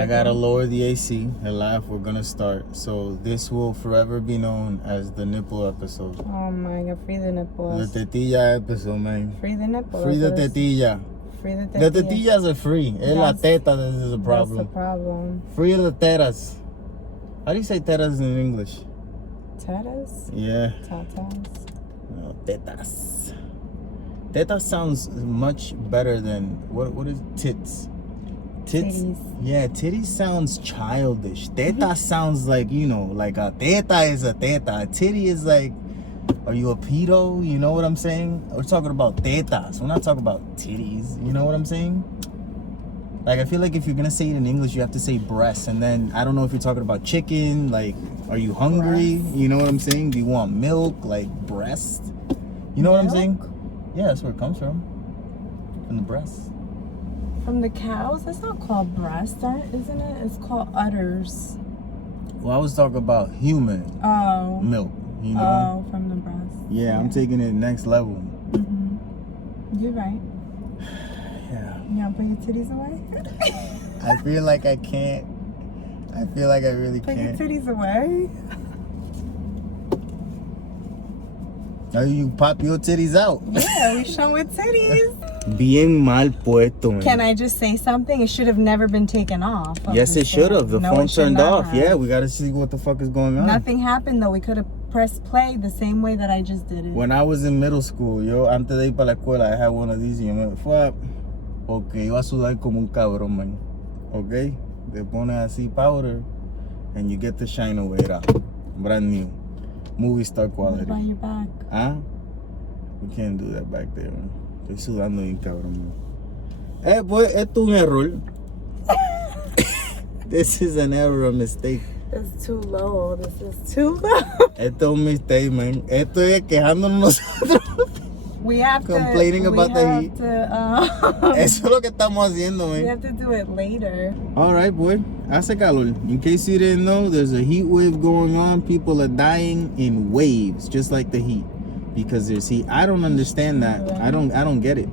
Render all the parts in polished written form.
I gotta lower the AC and laugh. We're gonna start. So this will forever be known as the nipple episode. Oh my god, free the nipples. The tetilla episode, man. Free the nipples. Free the tetilla. Free the tetilla. The tetillas are free. Es la teta that is a problem. That's the problem. Free the tetas. How do you say tetas in English? Tetas? Yeah. Tatas? No, tetas. Teta sounds much better than what is tits? Titties. Yeah, titties sounds childish. Teta sounds like, you know, like a teta is a teta. A titty is like, are you a pedo? You know what I'm saying? We're talking about tetas. We're not talking about titties. You know what I'm saying? Like, I feel like if you're gonna say it in English, you have to say breasts. And then, I don't know if you're talking about chicken. Like, are you hungry? Breast. You know what I'm saying? Do you want milk? Like, breast? You know what I'm saying? Yeah, that's where it comes from. From the breast. From the cows? It's not called breast, isn't it? It's called udders. Well, I was talking about human milk, you know? Oh, from the breast. Yeah, I'm taking it next level. Mm-hmm. You're right. Yeah. You gonna put your titties away? I feel like I can't. I feel like I really Put can't. your titties away? Now you pop your titties out. Yeah, we showing titties. Bien mal puesto, man. Can I just say something? It should have never been taken off. Yes, it should have. The phone it should turned not off. have. Yeah, we gotta see what the fuck is going on. Nothing happened though. We could have pressed play the same way that I just did it. When I was in middle school, yo, antes de ir para la escuela, I had one of these y yo me fue porque iba a sudar como un cabrón, man. Okay? Te pones así powder and you get the shine away out. Brand new. Movie star quality. What about your back? Huh? We can't do that back there, man. Estoy sudando bien cabrón, man. Pues, esto es un error. This is an error, a mistake. It's too low. This is too low. Esto es un mistake, man. Esto es quejándonos nosotros. We have Complaining to, about the heat. To, Eso es lo que estamos haciendo, we man. have to do it later. All right, boy. Hace calor. In case you didn't know, there's a heat wave going on. People are dying in waves, just like the heat, because there's heat. I don't understand that. I don't get it.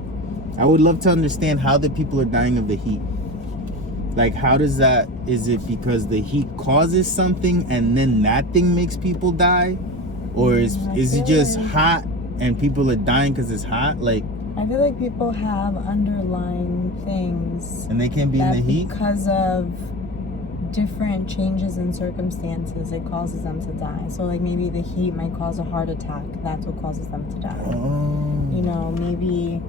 I would love to understand how the people are dying of the heat. Like, how does that? Is it because the heat causes something and then that thing makes people die, or is it just hot and people are dying because it's hot? Like, I feel like people have underlying things and they can't be in the heat because of different changes in circumstances. It causes them to die. So like maybe the heat might cause a heart attack. That's what causes them to die. Oh. You know, maybe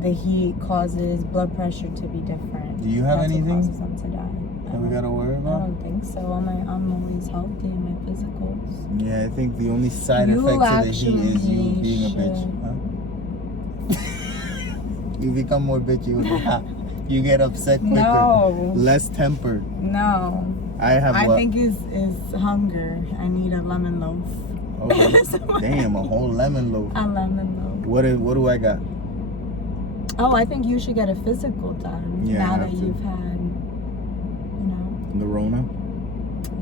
the heat causes blood pressure to be different. Do you have That's anything what causes them to die. that we gotta worry I about? don't think so. I'm always healthy in my physicals. Yeah, I think the only side You effect to the heat is you actually being a should. bitch. Huh? You become more bitchy. You get upset quicker. No. Less tempered. No. I think is hunger. I need a lemon loaf. Oh, damn, a whole lemon loaf. A lemon loaf. What do I got? Oh, I think you should get a physical done. Yeah, now I that have to. you've had, you know. The Rona.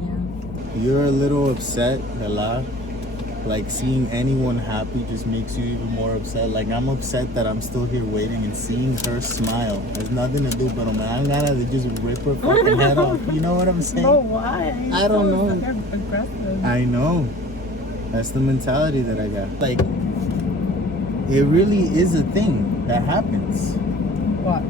Yeah. You're a little upset, Ella. Like, seeing anyone happy just makes you even more upset. Like, I'm upset that I'm still here waiting and seeing her smile. Has nothing to do, but I'm gonna just rip her fucking head off. You know what I'm saying? No, why? I don't know. Aggressive. I know. That's the mentality that I got. Like, it really is a thing that happens. What?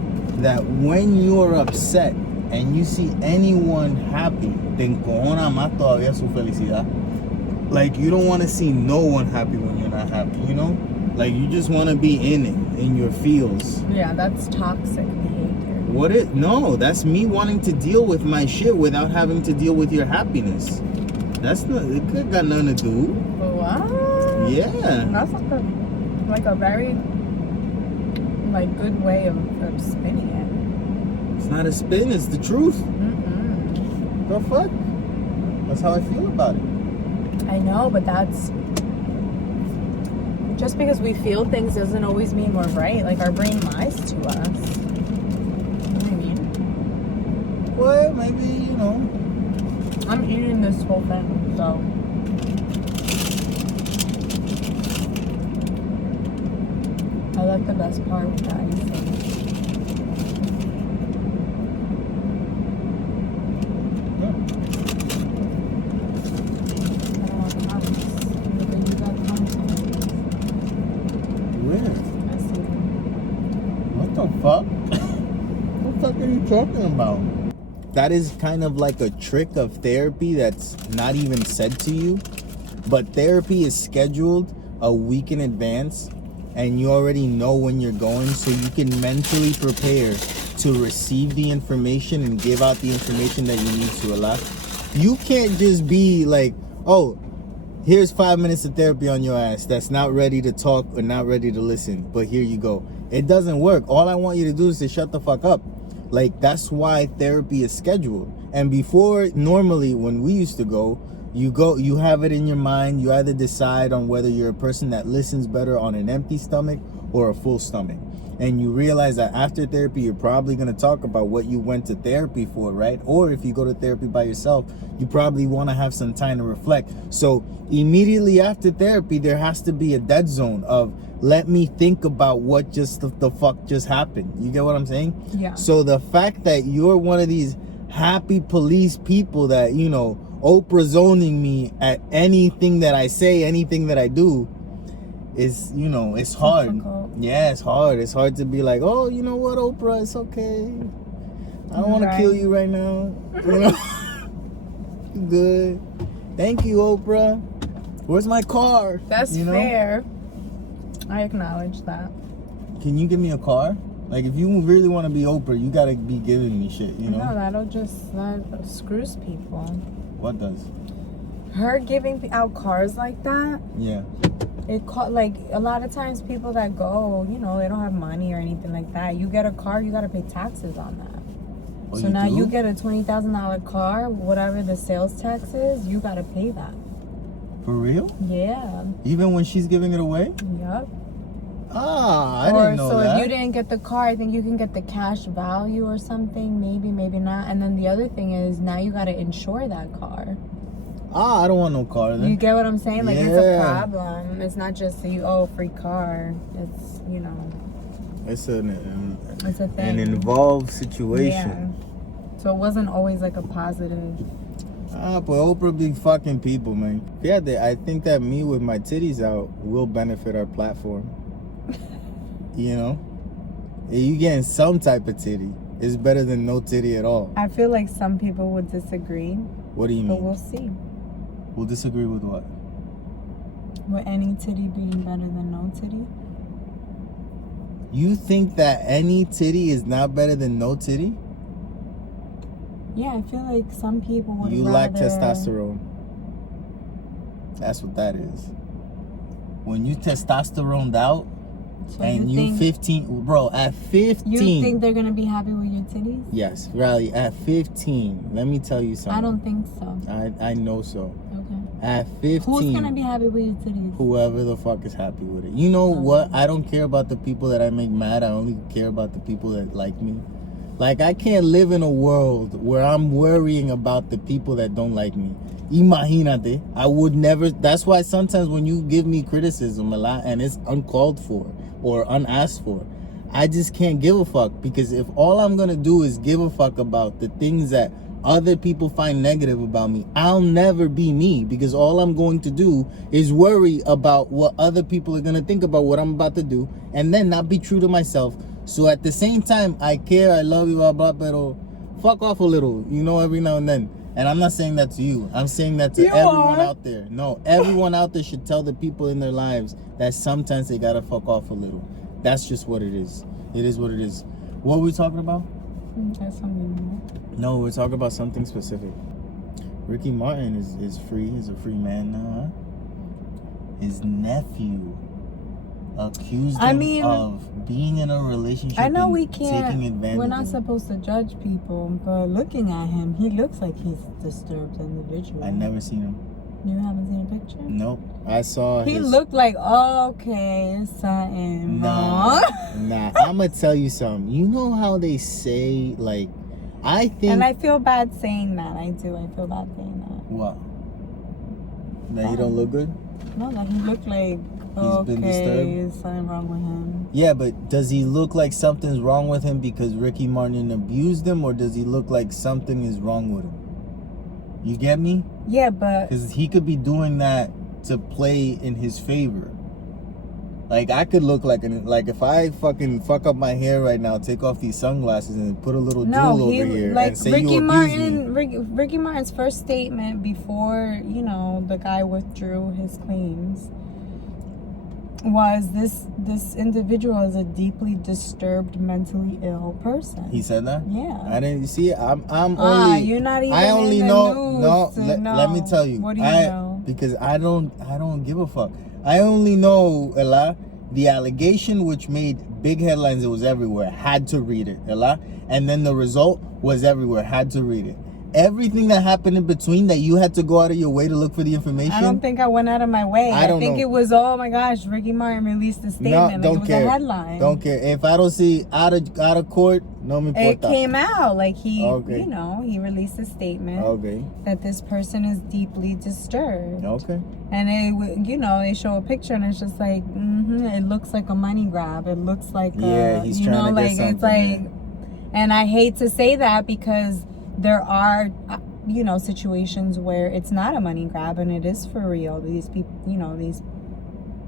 That when you're upset and you see anyone happy, te encojona más todavía su felicidad. Like, you don't want to see no one happy when you're not happy, you know? Like, you just want to be in it, in your feels. Yeah, that's toxic behavior. No, that's me wanting to deal with my shit without having to deal with your happiness. That's not, it could got nothing to do. What? Yeah. That's like a very good way of spinning it. It's not a spin, it's the truth. Mm-mm. The fuck? That's how I feel about it. I know, but that's just because we feel things doesn't always mean we're right. Like, our brain lies to us. You know what I mean? Well, maybe, you know. I'm eating this whole thing, so. I like the best part with the icing. talking about? That is kind of like a trick of therapy that's not even said to you. But therapy is scheduled a week in advance, and you already know when you're going, so you can mentally prepare to receive the information and give out the information that you need to allow. You can't just be like, oh, here's 5 minutes of therapy on your ass that's not ready to talk or not ready to listen, but here you go. It doesn't work. All I want you to do is to shut the fuck up. Like, that's why therapy is scheduled. And before, normally when we used to go, you have it in your mind. You either decide on whether you're a person that listens better on an empty stomach or a full stomach. And you realize that after therapy, you're probably going to talk about what you went to therapy for, right? Or if you go to therapy by yourself, you probably want to have some time to reflect. So immediately after therapy, there has to be a dead zone of, let me think about what just the fuck just happened. You get what I'm saying? Yeah. So the fact that you're one of these happy police people that, you know, Oprah zoning me at anything that I say, anything that I do, is, you know, it's hard. Difficult. Yeah, it's hard. It's hard to be like, oh, you know what, Oprah, it's okay. I don't want to kill you right now. You know? Good. Thank you, Oprah. Where's my car? That's you know? fair. I acknowledge that. Can you give me a car? Like, if you really want to be Oprah, you gotta be giving me shit, you know? No, that screws people. What does? Her giving out cars like that, Yeah. like a lot of times people that go, you know, they don't have money or anything like that. You get a car, you gotta pay taxes on that. Oh, so now you get a $20,000 car, whatever the sales tax is, you gotta pay that. For real? Yeah. Even when she's giving it away? Yep. Ah, I didn't know so that. if you didn't get the car, I think you can get the cash value or something. Maybe not. And then the other thing is, now you gotta insure that car. Ah, I don't want no car then. You get what I'm saying? Like, Yeah. it's a problem. It's not just free car. It's, you know, It's it's a thing. an involved situation. Yeah. So it wasn't always like a positive. Ah, but Oprah be fucking people, man. Yeah, I think that me with my titties out will benefit our platform. You know? You getting some type of titty. It's better than no titty at all. I feel like some people would disagree. What do you But mean? we'll see. We'll disagree with what? With any titty being better than no titty? You think that any titty is not better than no titty? Yeah, I feel like some people would You rather... lack testosterone. That's what that is. When you testosteroned out, So and you think, 15, bro, at 15. You think they're going to be happy with your titties? Yes, Riley, at 15, let me tell you something. I don't think so. I know so. Okay. At 15. Who's going to be happy with your titties? Whoever the fuck is happy with it. You know what? I don't care about the people that I make mad. I only care about the people that like me. Like, I can't live in a world where I'm worrying about the people that don't like me. Imagínate. I would never. That's why sometimes when you give me criticism a lot and it's uncalled for or unasked for, I just can't give a fuck. Because if all I'm going to do is give a fuck about the things that other people find negative about me, I'll never be me. Because all I'm going to do is worry about what other people are going to think about what I'm about to do, and then not be true to myself. So at the same time, I care, I love you, blah, blah, pero fuck off a little, you know, every now and then. And I'm not saying that to you. I'm saying that to everyone out there. No, everyone out there should tell the people in their lives that sometimes they gotta fuck off a little. That's just what it is. It is what it is. What were we talking about? That's something. No, we're talking about something specific. Ricky Martin is free. He's a free man now. His nephew accused him of being in a relationship. I know and we can't. taking advantage We're of not him. supposed to judge people, but looking at him, he looks like he's a disturbed individual. I never seen him. You haven't seen a picture? Nope. I saw He his... looked like, okay, something wrong. Nah. I'm gonna tell you something. You know how they say, like, I think... And I feel bad saying that. I do. I feel bad saying that. What? That he don't look good? No, that he looked like, been disturbed? is something wrong with him. Yeah, but does he look like something's wrong with him because Ricky Martin abused him, or does he look like something is wrong with him? You get me? Yeah, but... Because he could be doing that to play in his favor. Like, I could look like if I fucking fuck up my hair right now, take off these sunglasses and put a little jewel over here and say you abuse me. Ricky Martin's first statement before, the guy withdrew his claims was this individual is a deeply disturbed, mentally ill person. He said that? Yeah. I didn't see. I'm only. You're not even. I only in the know. news Let me tell you. What do you know? Because I don't give a fuck. I only know, Ella, the allegation which made big headlines. It was everywhere. Had to read it, Ella, and then the result was everywhere. Had to read it. Everything that happened in between that you had to go out of your way to look for the information. I don't think I went out of my way. I think it was, oh my gosh, Ricky Martin released a statement. No, don't it was care. a headline. Don't care. If I don't see out of court, no me importa. It came out like he released a statement that this person is deeply disturbed. Okay. And they show a picture and it's just like, it looks like a money grab. It looks like he's trying to get something. It's like, and I hate to say that because there are, situations where it's not a money grab and it is for real. These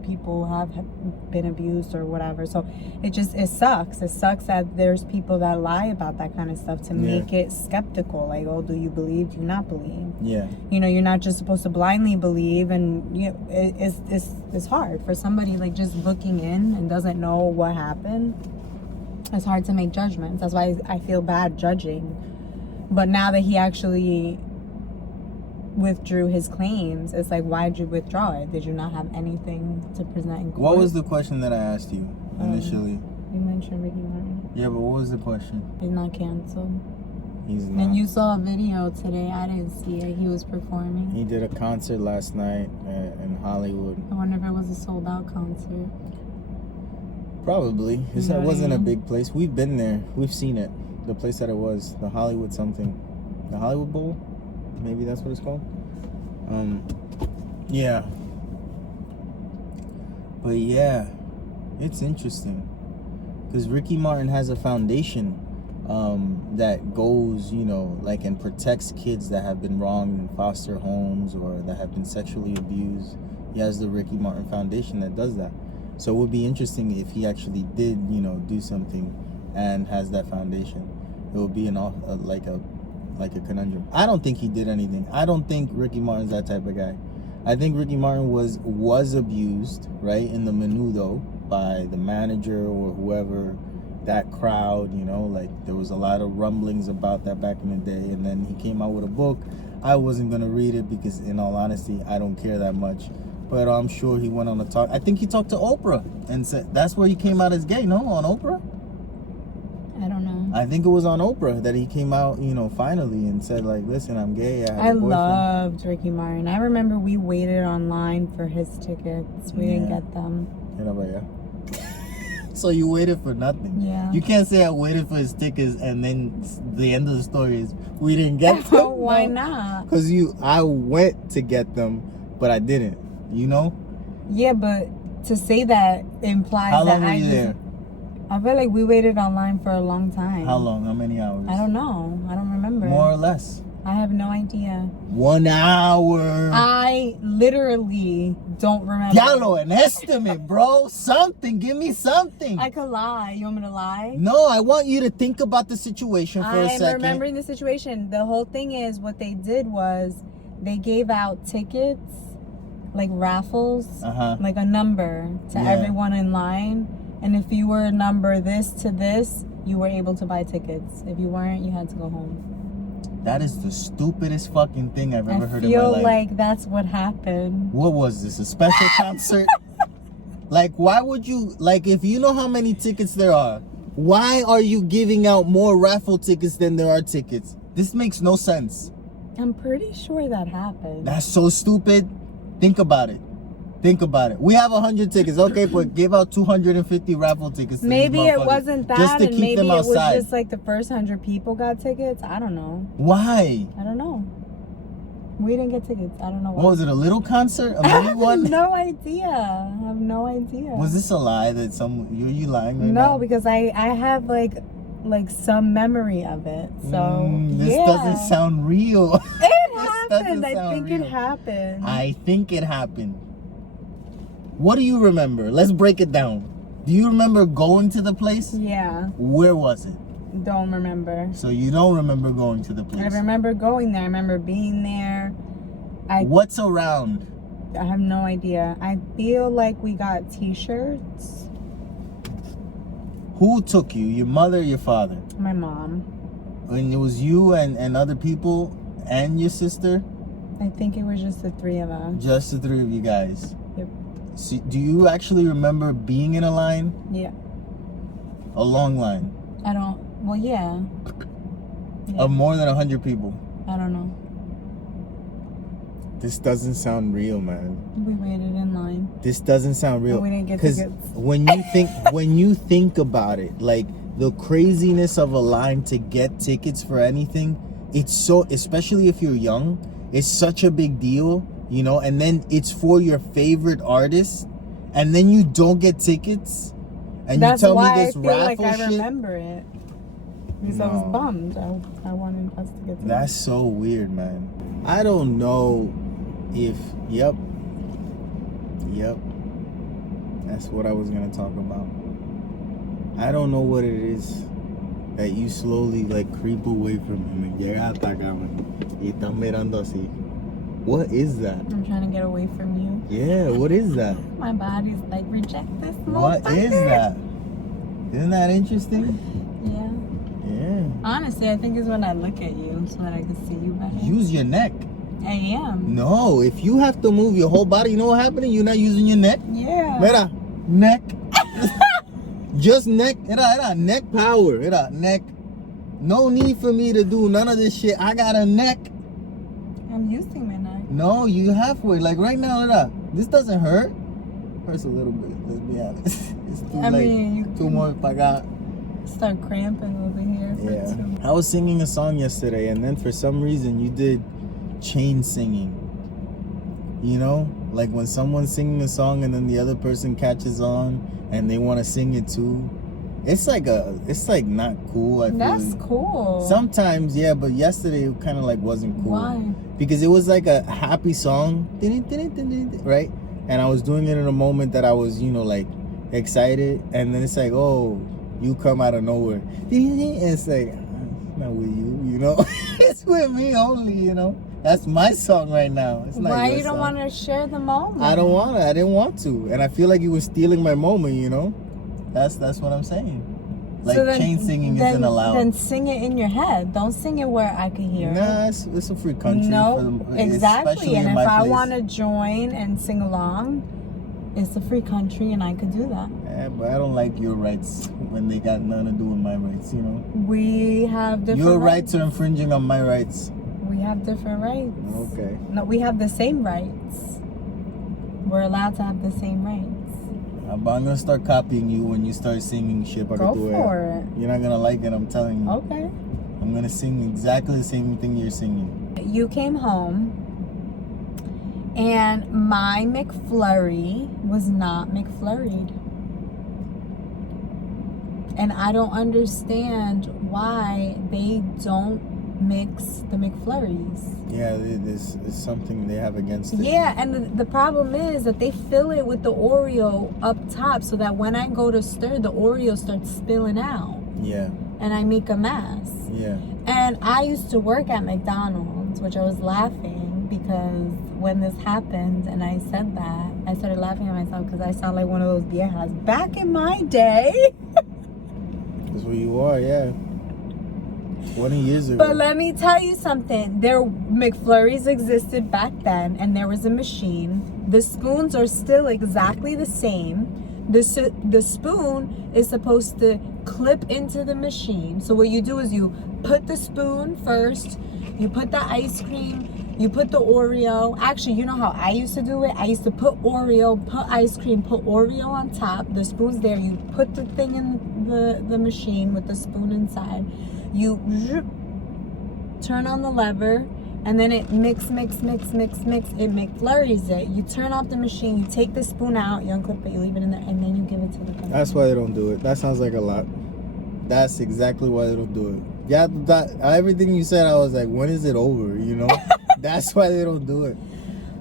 people have been abused or whatever. So it sucks. It sucks that there's people that lie about that kind of stuff to make it skeptical. Like, oh, do you believe? Do you not believe? Yeah. You're not just supposed to blindly believe, and it's hard for somebody like just looking in and doesn't know what happened. It's hard to make judgments. That's why I feel bad judging. But now that he actually withdrew his claims, it's like, why did you withdraw it? Did you not have anything to present in court? What was the question that I asked you initially? You mentioned Ricky Martin. Yeah, but what was the question? He's not canceled. He's not. And you saw a video today. I didn't see it. He was performing. He did a concert last night in Hollywood. I wonder if it was a sold out concert. Probably. It wasn't a big place. We've been there. We've seen it. The place that it was, the Hollywood something, the Hollywood Bowl, maybe that's what it's called. Yeah. But yeah, it's interesting because Ricky Martin has a foundation that goes, and protects kids that have been wronged in foster homes or that have been sexually abused. He has the Ricky Martin Foundation that does that. So it would be interesting if he actually did, do something and has that foundation. It would be like a conundrum. I don't think he did anything. I don't think Ricky Martin's that type of guy. I think Ricky Martin was abused, right, in the menudo by the manager or whoever, that crowd, there was a lot of rumblings about that back in the day, and then he came out with a book. I wasn't going to read it because, in all honesty, I don't care that much. But I'm sure he went on a talk. I think he talked to Oprah and said that's where he came out as gay, no? On Oprah? I don't know. I think it was on Oprah that he came out, finally and said, like, listen, I'm gay. I loved Ricky Martin. I remember we waited online for his tickets. We didn't get them. So you waited for nothing. Yeah. You can't say I waited for his tickets and then the end of the story is we didn't get them. Why not? Because I went to get them, but I didn't. Yeah, but to say that implies How long that were you there? I feel like we waited online for a long time. How long? How many hours? I don't know. I don't remember. More or less. I have no idea. 1 hour. I literally don't remember. Diablo, an estimate, bro. Something. Give me something. I could lie. You want me to lie? No, I want you to think about the situation for a second. I'm remembering the situation. The whole thing is what they did was they gave out tickets, like raffles, like a number to everyone in line. And if you were number this to this, you were able to buy tickets. If you weren't, you had to go home. That is the stupidest fucking thing I've ever heard in my life. I feel like that's what happened. What was this? A special concert? Like, why would you... Like, if you know how many tickets there are, why are you giving out more raffle tickets than there are tickets? This makes no sense. I'm pretty sure that happened. That's so stupid. Think about it. Think about it. We have 100 tickets, okay, but give out 250 raffle tickets. Maybe it wasn't that, just to and keep maybe them outside. It was just like the first 100 people got tickets. I don't know. Why? I don't know. We didn't get tickets. I don't know why. What was it? A little concert? A mini one? No idea. I have no idea. Was this a lie that you lying right now? No, because I have like some memory of it. So this doesn't sound real. It happened. I think it happened. I think it happened. What do you remember? Let's break it down. Do you remember going to the place? Yeah. Where was it? Don't remember. So you don't remember going to the place? I remember going there. I remember being there. What's around? I have no idea. I feel like we got t-shirts. Who took you? Your mother or your father? My mom. And it was you and other people and your sister? I think it was just the three of us. Just the three of you guys? Yep. So, do you actually remember being in a line? Yeah. A long line? I don't... Well, yeah. Of more than 100 people? I don't know. This doesn't sound real, man. We waited in line. This doesn't sound real. We didn't get because tickets. when you think about it, like the craziness of a line to get tickets for anything, it's so, especially if you're young, it's such a big deal, you know. And then it's for your favorite artist, and then you don't get tickets, and That's you tell why me this I feel like raffle I shit. remember it. Because I was bummed. I wanted us to get tickets. That's so weird, man. I don't know if yep. That's what I was gonna talk about. I don't know what it is that you slowly like creep away from him and llega hasta acá, man. Y estás mirando así. What is that? I'm trying to get away from you. Yeah, what is that? My body's like, reject this What is motherfucker. that? Isn't that interesting? Yeah. Yeah. Honestly, I think it's when I look at you so that I can see you better. Use your neck. I am. No, if you have to move your whole body, you know what happening? You're not using your neck. Yeah. Mira, neck. Just neck. Era, neck power. Era, neck. No need for me to do none of this shit. I got a neck. I'm using my neck. No, you halfway. Like right now, era, this doesn't hurt. Hurts a little bit. Let's be honest. It's too I late. mean, you Too much paga. start cramping over here. Yeah. I was singing a song yesterday, and then for some reason you did chain singing. You know, like when someone's singing a song and then the other person catches on and they want to sing it too. It's like not cool. I feel. That's cool. Sometimes, yeah, but yesterday it kind of like wasn't cool. Why? Because it was like a happy song, right? And I was doing it in a moment that I was, you know, like excited, and then it's like, oh, you come out of nowhere. And it's like, not with you, you know. It's with me only, you know. That's my song right now. It's not Why your you don't song. want to share the moment? I don't want to. I didn't want to, and I feel like you were stealing my moment, you know. That's what I'm saying. Like So then- chain singing isn't allowed. Then sing it in your head. Don't sing it where I can hear it. Nah, it's a free country. No, exactly. especially And in if my I place. want to join and sing along, it's a free country and I could do that. Yeah, but I don't like your rights when they got nothing to do with my rights, you know. We have different Your rights are infringing on my rights. We have different rights. Okay. No, we have the same rights. We're allowed to have the same rights. But I'm gonna start copying you when you start singing shit. Go for it. You're not gonna like it, I'm telling you. Okay. I'm gonna sing exactly the same thing you're singing. You came home and my McFlurry was not McFlurried. And I don't understand why they don't mix the McFlurries. Yeah, this is something they have against it. Yeah, and the problem is that they fill it with the Oreo up top so that when I go to stir, the Oreo starts spilling out. Yeah. And I make a mess. Yeah. And I used to work at McDonald's, which I was laughing because when this happened and I said that, I started laughing at myself because I sound like one of those viejas. Back in my day. That's what you are, yeah. 20 years ago. But let me tell you something. Their McFlurries existed back then, and there was a machine. The spoons are still exactly the same. The spoon is supposed to clip into the machine. So what you do is you put the spoon first, you put the ice cream, you put the Oreo. Actually, you know how I used to do it? I used to put Oreo, put ice cream, put Oreo on top. The spoon's there. You put the thing in the machine with the spoon inside. You turn on the lever, and then it mix. It McFlurries it. You turn off the machine, you take the spoon out, you unclip it, you leave it in there, and then you give it to the customer. That's why they don't do it. That sounds like a lot. That's exactly why they don't do it. Yeah, everything you said, I was like, when is it over? You know? That's why they don't do it.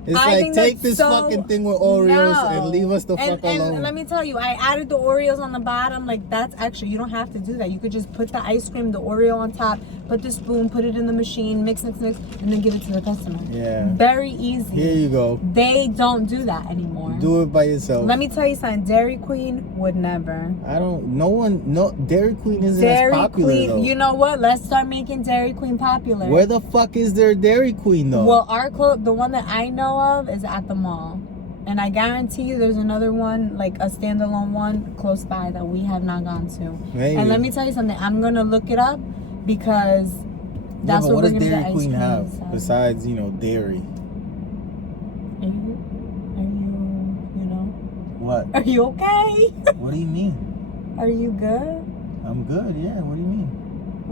It's I like, think take that's this so- fucking thing with Oreos and leave us the fuck alone. And let me tell you, I added the Oreos on the bottom. Like, that's extra. You don't have to do that. You could just put the ice cream, the Oreo on top, put the spoon, put it in the machine, mix, and then give it to the customer. Yeah. Very easy. Here you go. They don't do that anymore. Do it by yourself. Let me tell you something. Dairy Queen would never. Dairy Queen isn't Dairy as popular, Queen, though. you know what? Let's start making Dairy Queen popular. Where the fuck is there Dairy Queen, though? Well, the one that I know of is at the mall. And I guarantee you there's another one, like a standalone one, close by that we have not gone to. Maybe. And let me tell you something. I'm going to look it up because that's what we're going to get. What does Dairy Queen have besides, dairy? What? Are you okay? What do you mean? Are you good? I'm good, yeah. What do you mean?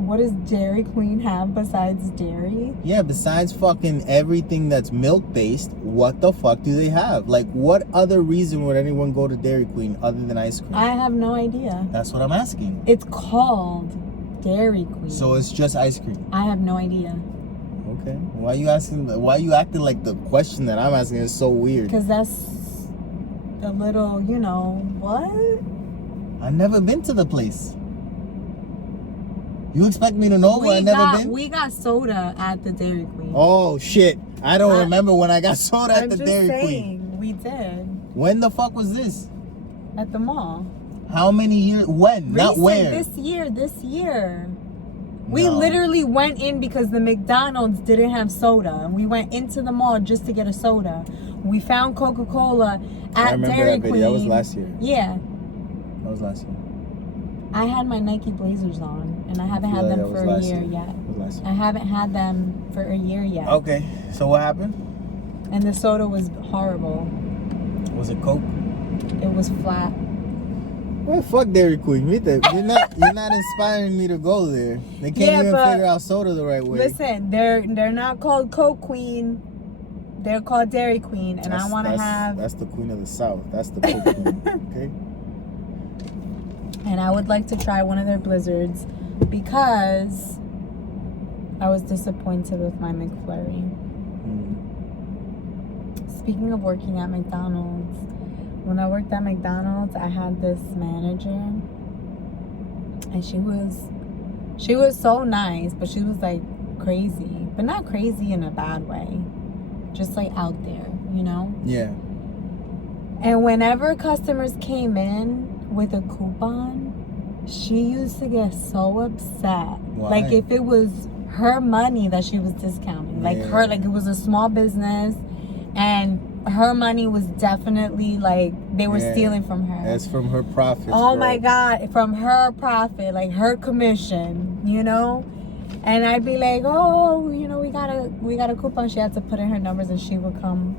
What does Dairy Queen have besides dairy? Yeah, besides fucking everything that's milk-based, what the fuck do they have? Like, what other reason would anyone go to Dairy Queen other than ice cream? I have no idea. That's what I'm asking. It's called Dairy Queen. So it's just ice cream? I have no idea. Okay. Why are you acting like the question that I'm asking is so weird? Because that's a little, what? I've never been to the place. You expect me to know where I've never been? We got soda at the Dairy Queen. Oh, shit. I don't remember when I got soda at the Dairy Queen. We did. When the fuck was this? At the mall. How many years? When? Not where? This year. We literally went in because the McDonald's didn't have soda. We went into the mall just to get a soda. We found Coca-Cola at Dairy Queen. That was last year. Yeah. That was last year. I had my Nike Blazers on, and I haven't had them for a year yet. I haven't had them for a year yet. Okay, so what happened? And the soda was horrible. Was it Coke? It was flat. Well, fuck Dairy Queen. You're not inspiring me to go there. They can't even figure out soda the right way. Listen, they're not called Coke Queen. They're called Dairy Queen, and I want to have. That's the Queen of the South. That's the Coke Queen. Okay. And I would like to try one of their blizzards because I was disappointed with my McFlurry. Speaking of working at McDonald's, when I worked at McDonald's, I had this manager, and she was so nice, but she was like crazy, but not crazy in a bad way, just like out there, Yeah. And whenever customers came in with a coupon, she used to get so upset. Why? Like if it was her money that she was discounting, like it was a small business, and her money was definitely like they were stealing from her. That's from her profits. Oh my God, from her profit, like her commission, And I'd be like, oh, we got a coupon. She had to put in her numbers, and she would come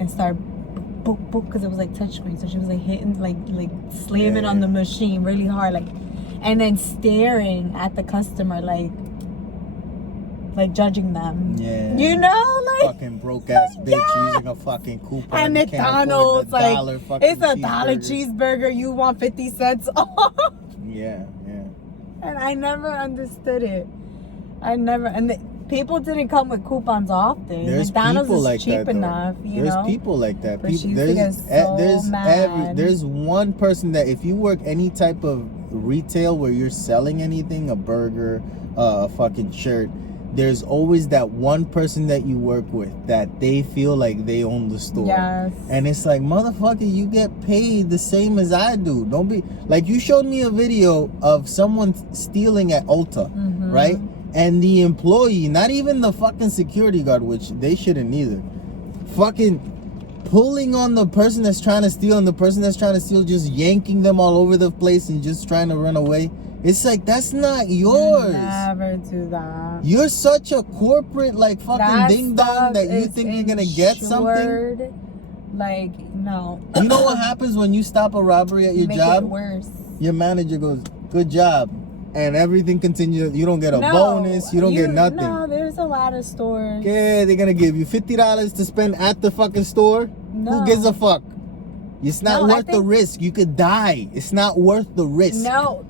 and start book because it was like touchscreen, so she was like hitting like slamming on the machine really hard, and then staring at the customer like judging them. Yeah. Fucking broke ass bitch using a fucking coupon. And McDonald's it's $1 cheeseburger. You want 50 cents off? Yeah. And I never understood it. People didn't come with coupons often. There's McDonald's people is like cheap that, though. enough, There's people like that. But she used to get so mad. There's one person that if you work any type of retail where you're selling anything, a burger, a fucking shirt, there's always that one person that you work with that they feel like they own the store. Yes. And it's like, motherfucker, you get paid the same as I do. Don't be like, you showed me a video of someone stealing at Ulta, right? And the employee, not even the fucking security guard, which they shouldn't either, fucking pulling on the person that's trying to steal, and the person that's trying to steal just yanking them all over the place and just trying to run away. It's like, that's not yours. Never do that. You're such a corporate fucking ding dong that you think you're gonna get something. Like, no. You know what happens when you stop a robbery at your job? It worse. Your manager goes, good job. And everything continues. You don't get a bonus. You don't get nothing. No, there's a lot of stores. Yeah, they're gonna give you $50 to spend at the fucking store. No. Who gives a fuck? It's not worth the risk. You could die. It's not worth the risk. No.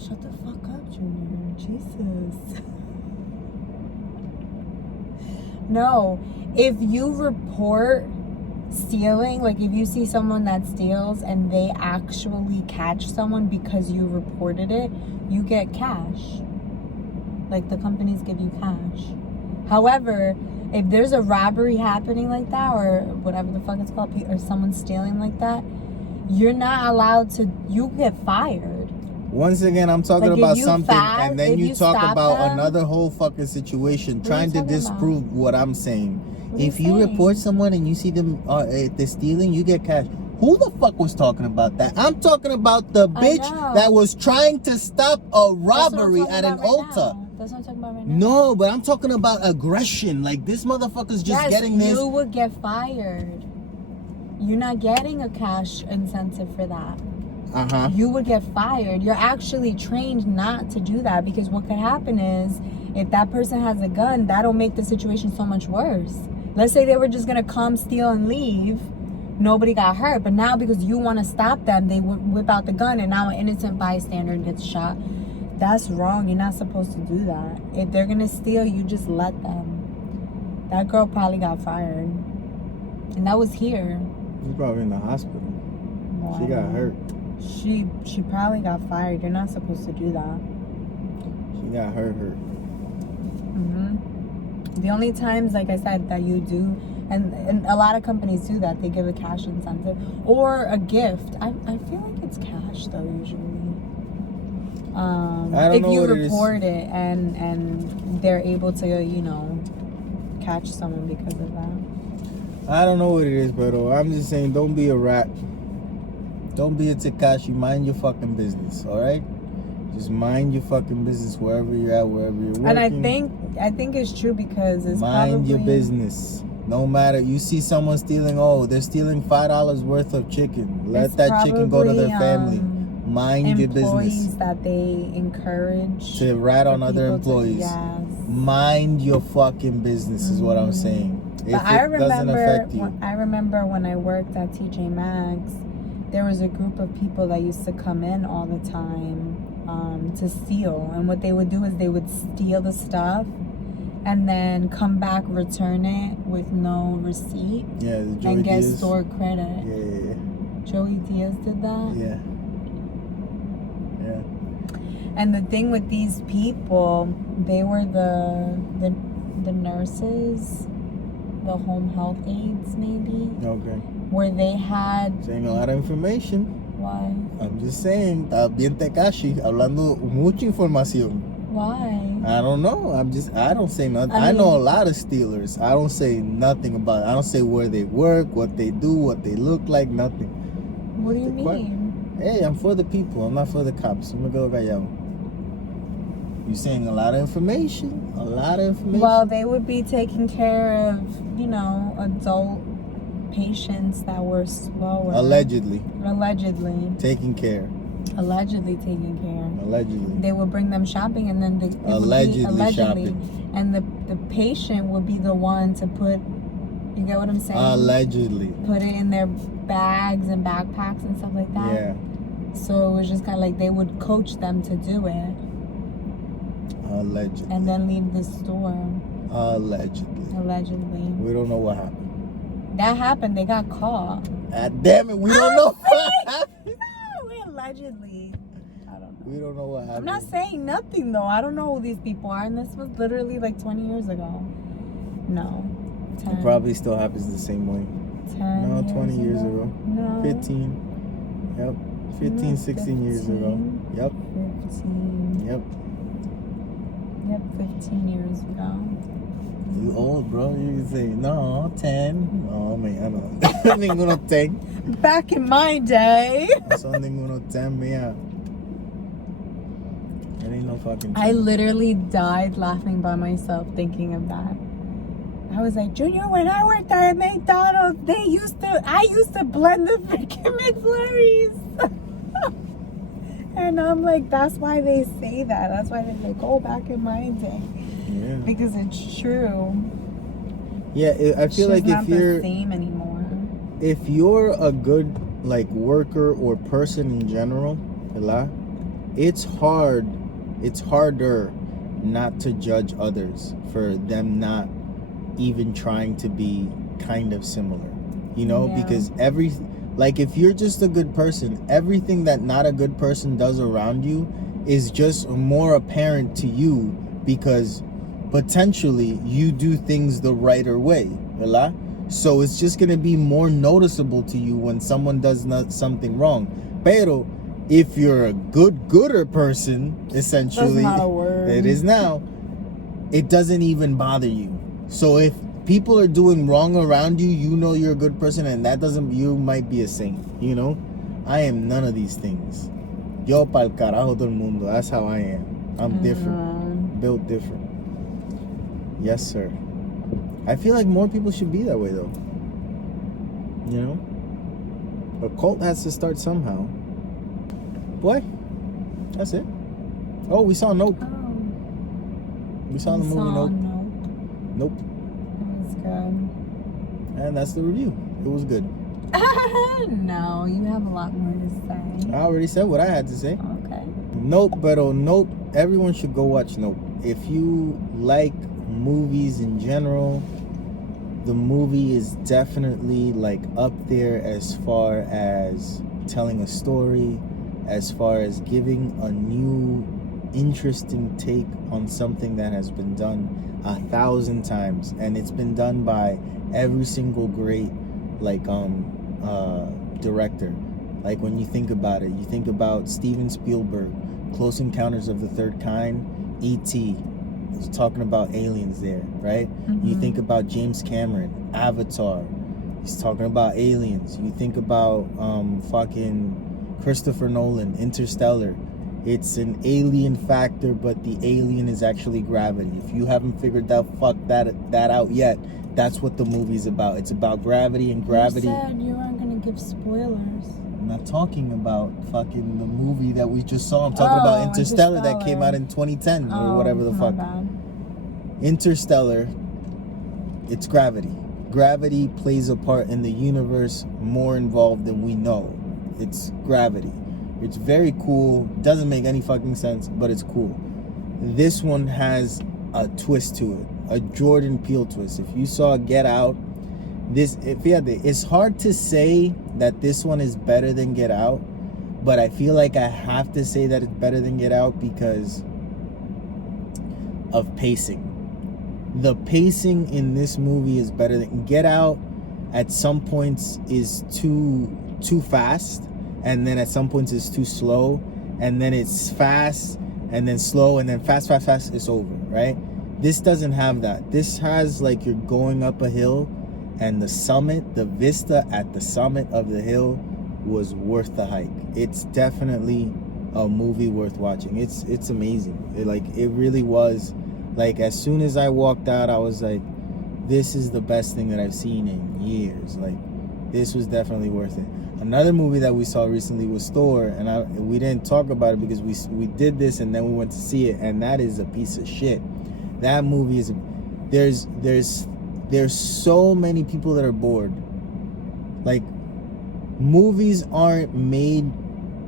Shut the fuck up, Junior. Jesus. No. If you report stealing, like if you see someone that steals and they actually catch someone because you reported it, you get cash. Like the companies give you cash. However, if there's a robbery happening like that, or whatever the fuck it's called, or someone stealing like that, you're not allowed to, you get fired. Once again, I'm talking Like, about if you something, fast- and then if you you talk stop about them- another whole fucking situation, What are you trying to talking disprove about? what I'm saying. What are If you you saying? report someone and you see them they're stealing, you get cash. Who the fuck was talking about that? I'm talking about the bitch know. that was trying to stop a robbery That's what I'm at an talking about right Ulta. now. That's what I'm talking about right now. No, but I'm talking about aggression. Like, this motherfucker's just Yes, getting this. you would get fired. You're not getting a cash incentive for that. Uh-huh. You would get fired. You're actually trained not to do that, because what could happen is if that person has a gun, that'll make the situation so much worse. Let's say they were just gonna come, steal, and leave. Nobody got hurt, but now because you want to stop them, they whip out the gun, and now an innocent bystander gets shot. That's wrong. You're not supposed to do that. If they're gonna steal, you just let them. That girl probably got fired, and that was here. She's probably in the hospital. Well, She got hurt. She probably got fired. You're not supposed to do that. She got hurt. The only times, like I said, that you do, and a lot of companies do that, they give a cash incentive or a gift. I feel like it's cash though usually. I don't if know you what it is. report it and they're able to, you know, catch someone because of that. I don't know what it is, but I'm just saying, don't be a rat. Don't be a Tekashi. Mind your fucking business, all right? Just mind your fucking business wherever you're at, wherever you're working. And I think it's true, because it's mind your probably- business. No matter, you see someone stealing, they're stealing $5 worth of chicken. Let It's that chicken go to their probably, family. Mind your employees business. that they encourage To rat on for other people employees. yes. Mind your fucking business is what I'm saying. If But I it doesn't affect you. remember when I worked at TJ Maxx, there was a group of people that used to come in all the time to steal. And what they would do is they would steal the stuff and then come back, return it with no receipt, Yeah, the Joey and get Diaz. store credit. Yeah. Joey Diaz did that. Yeah. And the thing with these people, they were the nurses, the home health aides maybe, Okay. where they had Saying a lot of information. why? I'm just saying, está bien Tekashi, hablando mucha información. Why? I don't know. I don't say nothing. I I know a mean- lot of stealers. I don't say nothing about it. I don't say where they work, what they do, what they look like, nothing. What do you The que- mean? Hey, I'm for the people. I'm not for the cops. I'm gonna go callado. You're saying a lot of information. A lot of information. Well, they would be taking care of, you know, adult patients that were slower. Allegedly Allegedly taking care. taking care. Allegedly. They would bring them shopping, and then Allegedly shopping. and the patient would be the one to put, you get what I'm saying? Allegedly. Put it in their bags and backpacks and stuff like that. Yeah. So it was just kind of like they would coach them to do it Allegedly. and then leave the store. Allegedly. Allegedly. We don't know what happened. That happened. They got caught. God damn it, we don't know what happened. Allegedly. I don't know. We don't know what happened. I'm not saying nothing though. I don't know who these people are, and this was literally like 20 years ago. No. 10. It probably still happens the same way. 10 No, 20 years ago. No. 15. Yep. 15, No, 16 years ago. 15. Yep. 15. Yep. Yep, 15 years ago. You old, bro. You can say, no, 10. Oh, man, I know. Ninguno 10. Back in my day. Son ninguno 10, mía. It ain't no fucking 10. I literally died laughing by myself thinking of that. I was like, Junior, when I worked at McDonald's, I used to blend the freaking McFlurries. And I'm like, that's why they say that. That's why they say, go back in my day. Yeah. Because it's true. Yeah, I feel like not if you're the same anymore. if you're a good like worker or person in general, ¿verdad? It's harder not to judge others for them not even trying to be kind of similar, you know? Yeah. Because if you're just a good person, everything that not a good person does around you is just more apparent to you because potentially you do things the righter way, ¿verdad? So it's just going to be more noticeable to you when someone does something wrong. Pero if you're a gooder person, essentially, that's not a word. it is now, it doesn't even bother you. So if people are doing wrong around you, you know you're a good person, and you might be a saint, you know? I am none of these things. Yo pa'l carajo todo el mundo. That's how I am. I'm different. Built different. Yes, sir. I feel like more people should be that way, though. You know? A cult has to start somehow. Boy, that's it. Oh, we saw Nope. We saw the movie Nope. Nope. It was good. And that's the review. It was good. No, you have a lot more to say. I already said what I had to say. Okay. Nope, everyone should go watch Nope. If you like movies in general, the movie is definitely like up there as far as telling a story, as far as giving a new interesting take on something that has been done 1,000 times, and it's been done by every single great director. Like when you think about it, you think about Steven Spielberg, Close Encounters of the Third Kind, E.T. He's talking about aliens there, right? Mm-hmm. You think about James Cameron, Avatar. He's talking about aliens. You think about fucking Christopher Nolan, Interstellar. It's an alien factor, but the alien is actually gravity. If you haven't figured that out yet, that's what the movie's about. It's about gravity and gravity. You said you weren't gonna give spoilers. I'm not talking about fucking the movie that we just saw. I'm talking about Interstellar that came out in 2010 or whatever the fuck. Bad. Interstellar, it's gravity. Gravity plays a part in the universe more involved than we know. It's gravity. It's very cool. Doesn't make any fucking sense, but it's cool. This one has a twist to it, a Jordan Peele twist. If you saw Get Out, it's hard to say that this one is better than Get Out, but I feel like I have to say that it's better than Get Out because of pacing. The pacing in this movie is better than Get Out. At some points is too fast, and then at some points it's too slow, and then it's fast and then slow and then fast, it's over, right? This doesn't have that. This has like you're going up a hill, and the vista at the summit of the hill was worth the hike. It's definitely a movie worth watching. It's amazing. It really was. Like, as soon as I walked out, I was like, this is the best thing that I've seen in years. Like, this was definitely worth it. Another movie that we saw recently was Thor, and we didn't talk about it because we did this and then we went to see it, and that is a piece of shit. That movie is... There's so many people that are bored. Like, movies aren't made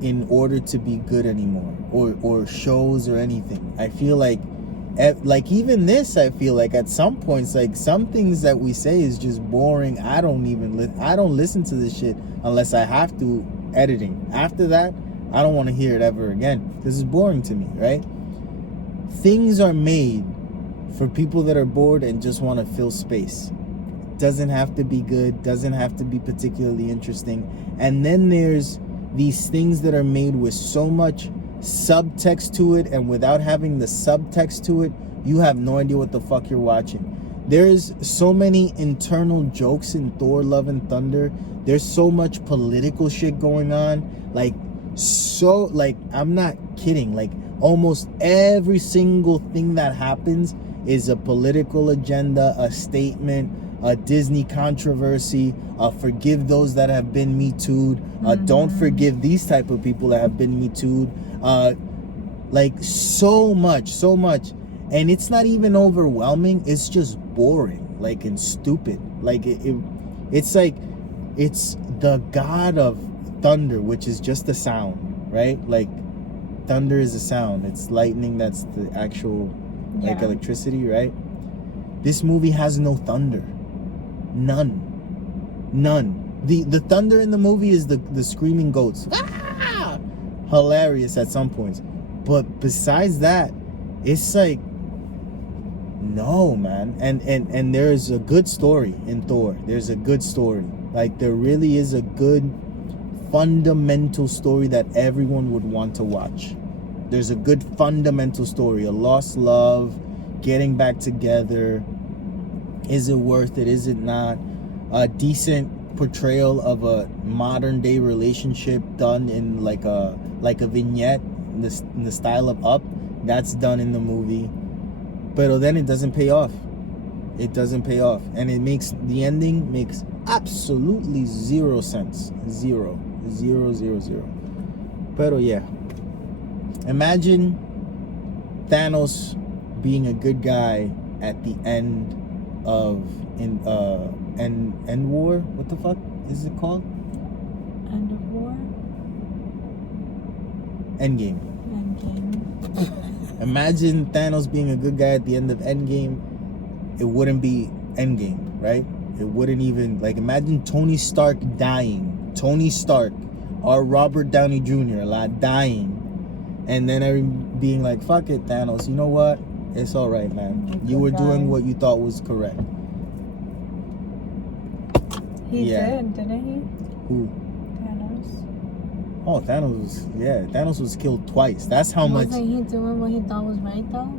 in order to be good anymore, or shows or anything. I feel like even this, I feel like at some points, like some things that we say is just boring. I don't listen to this shit unless I have to editing. After that, I don't want to hear it ever again. This is boring to me, right? Things are made for people that are bored and just want to fill space. Doesn't have to be good, doesn't have to be particularly interesting. And then there's these things that are made with so much subtext to it, and without having the subtext to it, you have no idea what the fuck you're watching. There's so many internal jokes in Thor Love and Thunder. There's so much political shit going on. I'm not kidding. Like, almost every single thing that happens is a political agenda, a statement, a Disney controversy, forgive those that have been Me Too'd, don't forgive these type of people that have been Me Too'd. So much. And it's not even overwhelming, it's just boring, and stupid. It's the god of thunder, which is just a sound, right? Like, thunder is a sound. It's lightning, that's the actual electricity, right? This movie has no thunder. None. The thunder in the movie is the screaming goats. Ah! Hilarious at some points. But besides that, it's like, no, man. And there's a good story in Thor. There's a good story. Like, there really is a good fundamental story that everyone would want to watch. There's a good fundamental story. A lost love, getting back together. Is it worth it? Is it not? A decent portrayal of a modern day relationship done in like a vignette in the style of Up. That's done in the movie. But then it doesn't pay off. It doesn't pay off. And the ending makes absolutely 0 sense. Zero. Pero yeah. Imagine Thanos being a good guy at the end of End War. What the fuck is it called? End of War? Endgame. Endgame. Imagine Thanos being a good guy at the end of Endgame. It wouldn't be Endgame, right? It wouldn't even, like, imagine Tony Stark dying. Tony Stark or Robert Downey Jr. dying. And then being like, fuck it, Thanos. You know what? It's all right, man. You were doing what you thought was correct. He did, didn't he? Who? Thanos. Oh, Thanos was killed twice. That's how much. Wasn't he doing what he thought was right, though?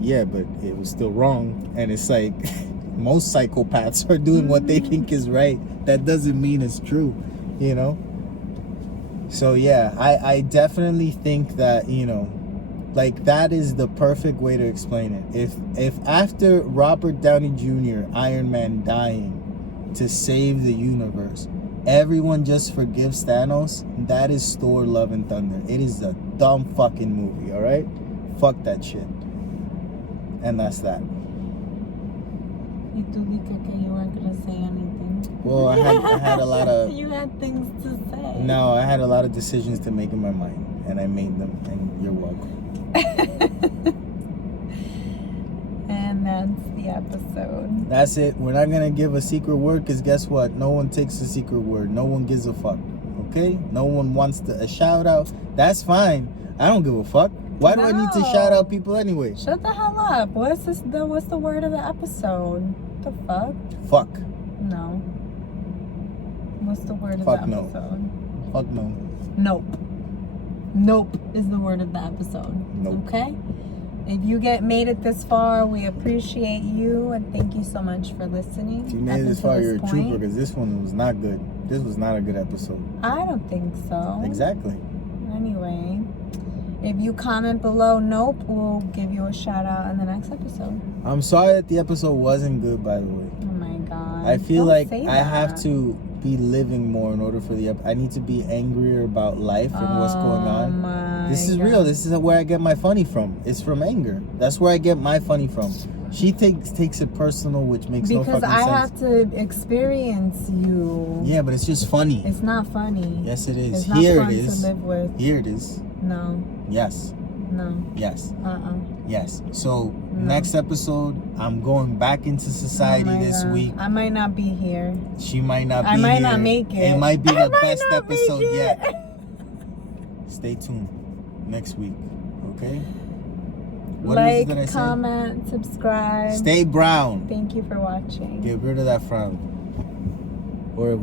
Yeah, but it was still wrong. And it's like, most psychopaths are doing what they think is right. That doesn't mean it's true, you know? So yeah, I definitely think that, you know, like, that is the perfect way to explain it. If after Robert Downey Jr., Iron Man dying to save the universe, everyone just forgives Thanos, that is Thor Love and Thunder. It is a dumb fucking movie, alright? Fuck that shit. And that's that. You weren't gonna say anything. Well, I had a lot of... You had things to say. No, I had a lot of decisions to make in my mind, and I made them, and you're welcome. And that's the episode. That's it. We're not gonna give a secret word, because guess what? No one takes a secret word. No one gives a fuck. Okay? No one wants a shout out. That's fine. I don't give a fuck. Why do I need to shout out people anyway? Shut the hell up. What's the word of the episode? The fuck? Fuck. No. What's the word Fuck of the no. episode? Fuck no. Nope. Nope is the word of the episode. Nope. Okay? If you made it this far, we appreciate you and thank you so much for listening. If you made it this far, you're a trooper, because this one was not good. This was not a good episode. I don't think so. Exactly. Anyway, if you comment below nope, we'll give you a shout out in the next episode. I'm sorry that the episode wasn't good, by the way. Oh my god. I feel Don't like say I have that. to be living more in order for I need to be angrier about life and what's going on. This is real. This is where I get my funny from. It's from anger. That's where I get my funny from. She takes it personal, which makes no fucking sense. Because I have to experience you. Yeah, but it's just funny. It's not funny. Yes, it is. It's not Here fun it is. to live with. Here it is. No. Yes. No. Yes. Yes. So next episode, I'm going back into society this week. I might not be here. She might not be I might here. not make it. It might be the best not make episode it. yet. Stay tuned next week. Okay? What else did I Like, say? comment, subscribe. Stay brown. Thank you for watching. Get rid of that frown. Au revoir.